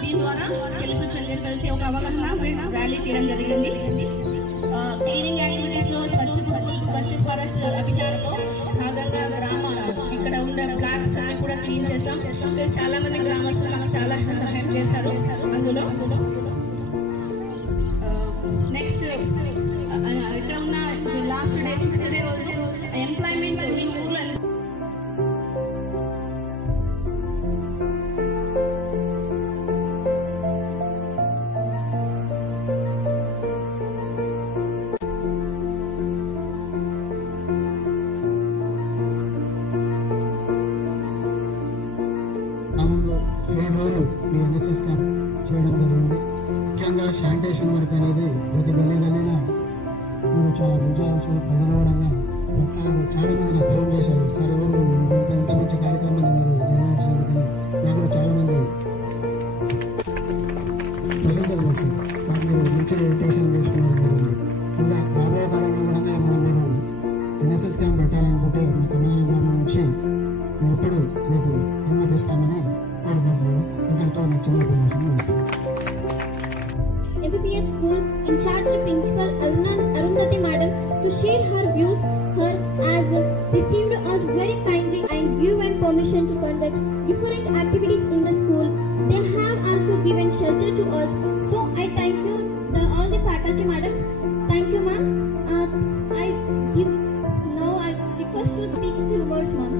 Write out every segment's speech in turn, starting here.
దీని ద్వారా తెలుగు చంద్రులు కలిసి ఒక అవగాహన ర్యాలీ తీయడం జరిగింది. క్లీనింగ్ యాక్టివిటీస్ లో స్వచ్ఛ భారత్ అభియాన్లో భాగంగా ఇక్కడ ఉన్న బ్లాక్స్ అన్ని కూడా క్లీన్ చేసాం. చాలా మంది గ్రామస్తులు మాకు చాలా సహాయం చేశారు అందులో. నెక్స్ట్ ఇక్కడ ఉన్న లాస్ట్ డే 6th డే రోజు ఎంప్లాయ్మెంట్ ఈ ఊర్లో గ్రామంలో 7 రోజులు ఈ ఎన్ఎస్ఎస్ క్యాంప్ చేయడం జరిగింది. ముఖ్యంగా శానిటేషన్ వర్క్ అనేది ప్రతి గల్లీ గల్లీన మీరు చాలా గుర్తించు ప్రజలు కూడా ప్రోత్సాహం చాలా మంది నాకు ఫోన్ చేశారు. సార్ ఎవరు ఇంత మంచి కార్యక్రమాన్ని మీరు నిర్వహించడానికి నాకు కూడా చాలా మంది ప్రశంసలు చేశారు. సార్ మీరు మంచి ఎడ్యుకేషన్ చేసుకున్నారు. మీరు ఇంకా రాబోయే కాలంలో కూడా మనం మీరు ఎన్ఎస్ఎస్ క్యాంప్ పెట్టాలనుకుంటే మా కమాన గ్రామం నుంచి మేము ఎప్పుడు మీకు అనుమతిస్తామని కోరుకుంటున్నాను. ఇంతటితో నా చిన్న promotion. MBBS School in charge Principal Arundhati Madam to share her views. Her has received us very kindly and given permission to conduct different activities in the school. They have also given shelter to us. So I thank you all the faculty madams. Thank you ma'am. I request to speak few words ma'am.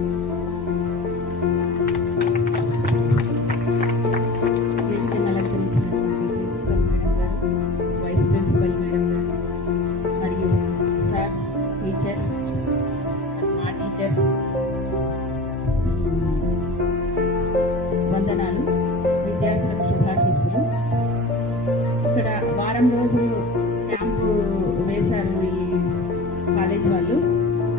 వందనాలు. విద్యార్థులకు శుభాశీస్సులు. ఇక్కడ వారం రోజులు camp వేశారు ఈ college వాళ్ళు.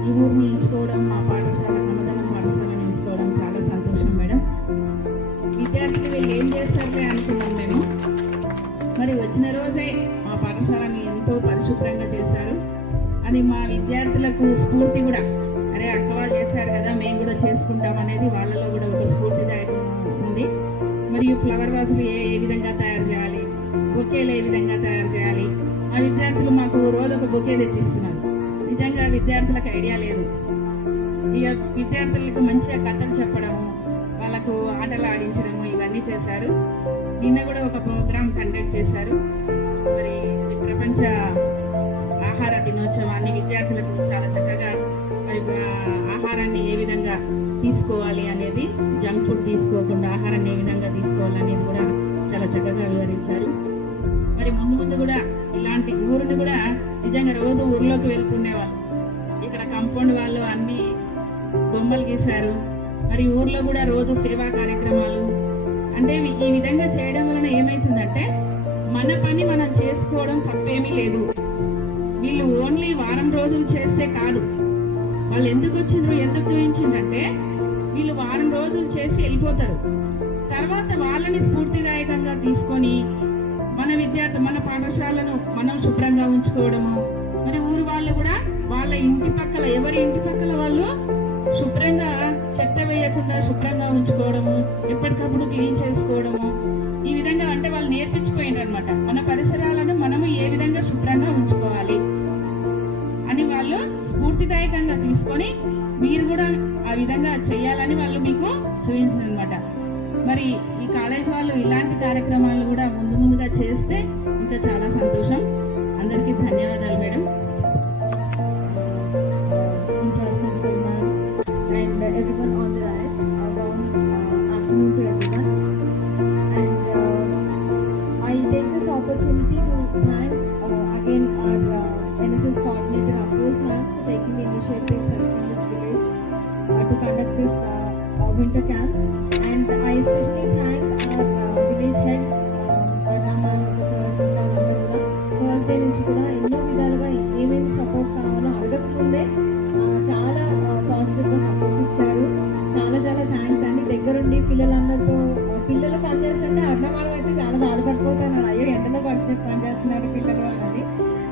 ఈ ఊరిని ఎంచుకోవడం, మా పాఠశాల నమ్మదనం పాఠశాలను ఎంచుకోవడం చాలా సంతోషం మేడం. విద్యార్థులు వీళ్ళు ఏం చేస్తారులే అనుకున్నాం మేము. మరి వచ్చిన రోజే మా పాఠశాలని ఎంతో పరిశుభ్రంగా చేశారు. అది మా విద్యార్థులకు స్ఫూర్తి కూడా, అరే అక్క వాళ్ళు చేశారు కదా మేము కూడా చేసుకుంటాం అనేది వాళ్ళలో కూడా ఒక స్ఫూర్తిదాయకం ఉంది. మరియు ఫ్లవర్ వాజులు ఏ విధంగా తయారు చేయాలి, బొకేలు ఏ విధంగా తయారు చేయాలి, ఆ విద్యార్థులు మాకు రోజు ఒక బొకే తెచ్చిస్తున్నారు. నిజంగా విద్యార్థులకు ఐడియా లేదు. ఇక విద్యార్థులకు మంచిగా కథలు చెప్పడము, వాళ్ళకు ఆటలు ఆడించడము ఇవన్నీ చేశారు. నిన్న కూడా ఒక ప్రోగ్రామ్ కండక్ట్ చేశారు. మరి ప్రపంచ ఆహార దినోత్సవాన్ని విద్యార్థులకు చాలా చక్కగా మరి ఆహారాన్ని ఏ విధంగా తీసుకోవాలి అనేది, జంక్ ఫుడ్ తీసుకోకుండా ఆహారాన్ని ఏ విధంగా తీసుకోవాలనేది కూడా చాలా చక్కగా వివరించారు. మరి ముందు కూడా ఇలాంటి ఊరిని కూడా నిజంగా రోజు ఊర్లోకి వెళ్తుండేవాళ్ళు. ఇక్కడ కంపౌండ్ వాళ్ళు అన్ని బొమ్మలు గీశారు. మరి ఊర్లో కూడా రోజు సేవా కార్యక్రమాలు అంటే ఈ విధంగా చేయడం వలన ఏమైతుందంటే మన పని మనం చేసుకోవడం తప్పేమీ లేదు. వీళ్ళు ఓన్లీ వారం రోజులు చేస్తే కాదు, వాళ్ళు ఎందుకు వచ్చిండ్రు, ఎందుకు చూపించిందంటే వీళ్ళు వారం రోజులు చేసి వెళ్ళిపోతారు. తర్వాత వాళ్ళని స్ఫూర్తిదాయకంగా తీసుకొని మన పాఠశాలను మనం శుభ్రంగా ఉంచుకోవడము, మరి ఊరు వాళ్ళు కూడా వాళ్ళ ఇంటి పక్కల ఎవరి ఇంటి పక్కల వాళ్ళు శుభ్రంగా చెత్త వేయకుండా శుభ్రంగా ఉంచుకోవడము, ఎప్పటికప్పుడు క్లీన్ చేసుకోవడము, ఈ విధంగా అంటే వాళ్ళు నేర్పించుకోయిండ్రు అనమాట. మన పరిసరాలను మనము ఏ విధంగా శుభ్రంగా ఉంచుకోవాలి అని వాళ్ళు స్ఫూర్తిదాయకంగా తీసుకొని మీరు కూడా ఆ విధంగా చేయాలని వాళ్ళు మీకు చూపించారనమాట. మరి ఈ కాలేజ్ వాళ్ళు ఇలాంటి కార్యక్రమాలు కూడా ముందుగా చేస్తే ఇంకా చాలా సంతోషం. అందరికీ ధన్యవాదాలు madam. And everyone on the rise, afternoon to everyone. And I take this opportunity to thank again our NSS coordinator Afroz ma'am for taking the initiative in this village to conduct this winter camp. And I especially thank our village heads, Raman, Thursday నుంచి కూడా ఎన్నో విధాలుగా ఏమేమి support కావాలో అడగకముందే చాలా positive గా support ఇచ్చారు. చాలా థ్యాంక్స్ అండి. దగ్గరుండి పిల్లలు పనిచేస్తుంటే అన్నమానం అయితే చాలా బాధపడిపోతున్నారు. అయ్యో ఎండలో పనిచేస్తున్నారు పిల్లలు అనేది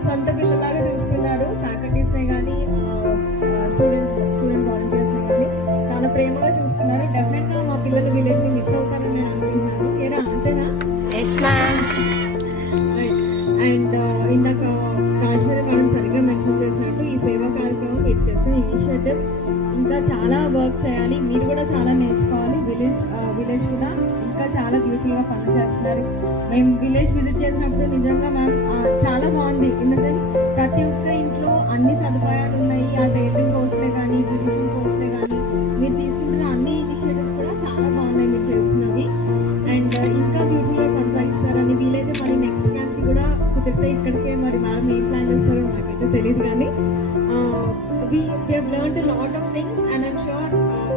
సొంత పిల్లలాగా చూసుకున్నారు. ఫ్యాకల్టీస్ నే కానీ స్టూడెంట్ వాలంటీర్స్ నే కానీ చాలా ప్రేమగా చూసుకున్నారు. డెఫినెట్ గా మా పిల్లలు విలేజ్ ని మిస్ అవుతారని నేను అనుకుంటున్నాను. ఏరా అంతేనా? ఇంకా చాలా వర్క్ చేయాలి. మీరు కూడా చాలా నేర్చుకోవాలి. విలేజ్ కూడా ఇంకా చాలా బ్యూటిఫుల్గా పనులు చేస్తున్నారు. మేము విలేజ్ విజిట్ చేసినప్పుడు నిజంగా మ్యామ్ చాలా బాగుంది. ఇన్ ద సెన్స్ ప్రతి ఒక్క ఇంట్లో అన్ని సదుపాయాలు ఉన్నాయి. ఆ టైలరింగ్ కోర్సులే కానీ, బ్యూటిషియన్ కోర్సులే కానీ, మీరు తీసుకుంటున్న అన్ని ఇనిషియేటివ్స్ కూడా చాలా బాగున్నాయి మీరు చేస్తున్నవి. అండ్ ఇంకా బ్యూటిఫుల్గా కొనసాగిస్తారని, వీలైతే మరి నెక్స్ట్ క్యాంప్కి కూడా కుదిరితే ఇక్కడికే మరి మేడం ఏం ప్లాన్ చేస్తారో నాకైతే తెలియదు. కానీ we have learned a lot of things and I'm sure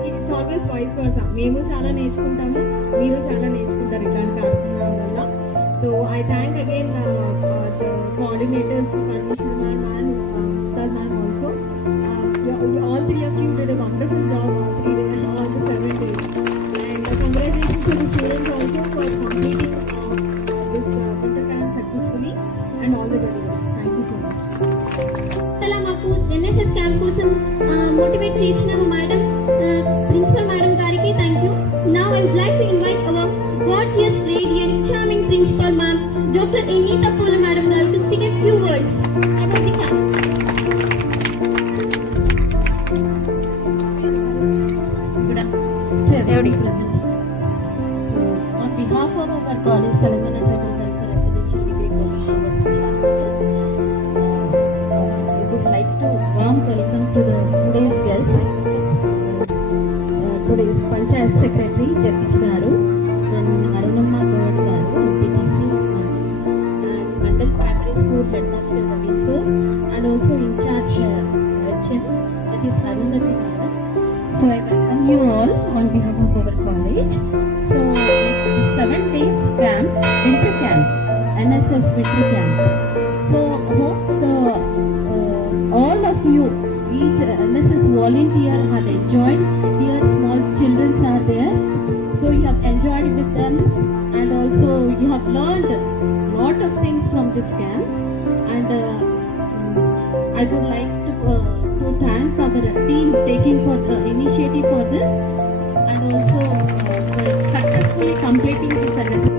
it's always vice versa. మేము చాలా నేర్చుకుంటాము, మీరు చాలా నేర్చుకుంటారు ఇట్లాంటి కార్యక్రమాల వల్ల. So I thank again the coordinators, Parmeshwar ma'am and Mumtaz ma'am also. All three of you did a wonderful job all the 7 days. And congratulations to the students also for completing this winter camp successfully and all the very best. Thank you so much. మాకు NSS camp కోసం motivate చేసిన madam principal madam గారికి thank you. Now I would like to invite our gorgeous radiant charming principal ma'am doctor Anitha Pola madam గారు to speak a few words about the camp. Good afternoon to everybody present. So on behalf of our college, Telangana Tribal Welfare Residential Degree College, like to warm welcome to the today's guest, today's Panchayat Secretary Jagdish Garu, then Arunamma Gowd Garu, MPTC, and Mandal Primary School Headmaster Ravi sir, and also in charge HM, that is Arundhati Madam. So I welcome you all on behalf of our college. So the 7 days camp, winter camp, NSS winter camp. So hope the all of you, each NSS volunteer have enjoyed. Here small children are there, so you have enjoyed with them, and also you have learned lot of things from this camp. And I would like to thank our team taking for the initiative for this, and also for successfully completing this.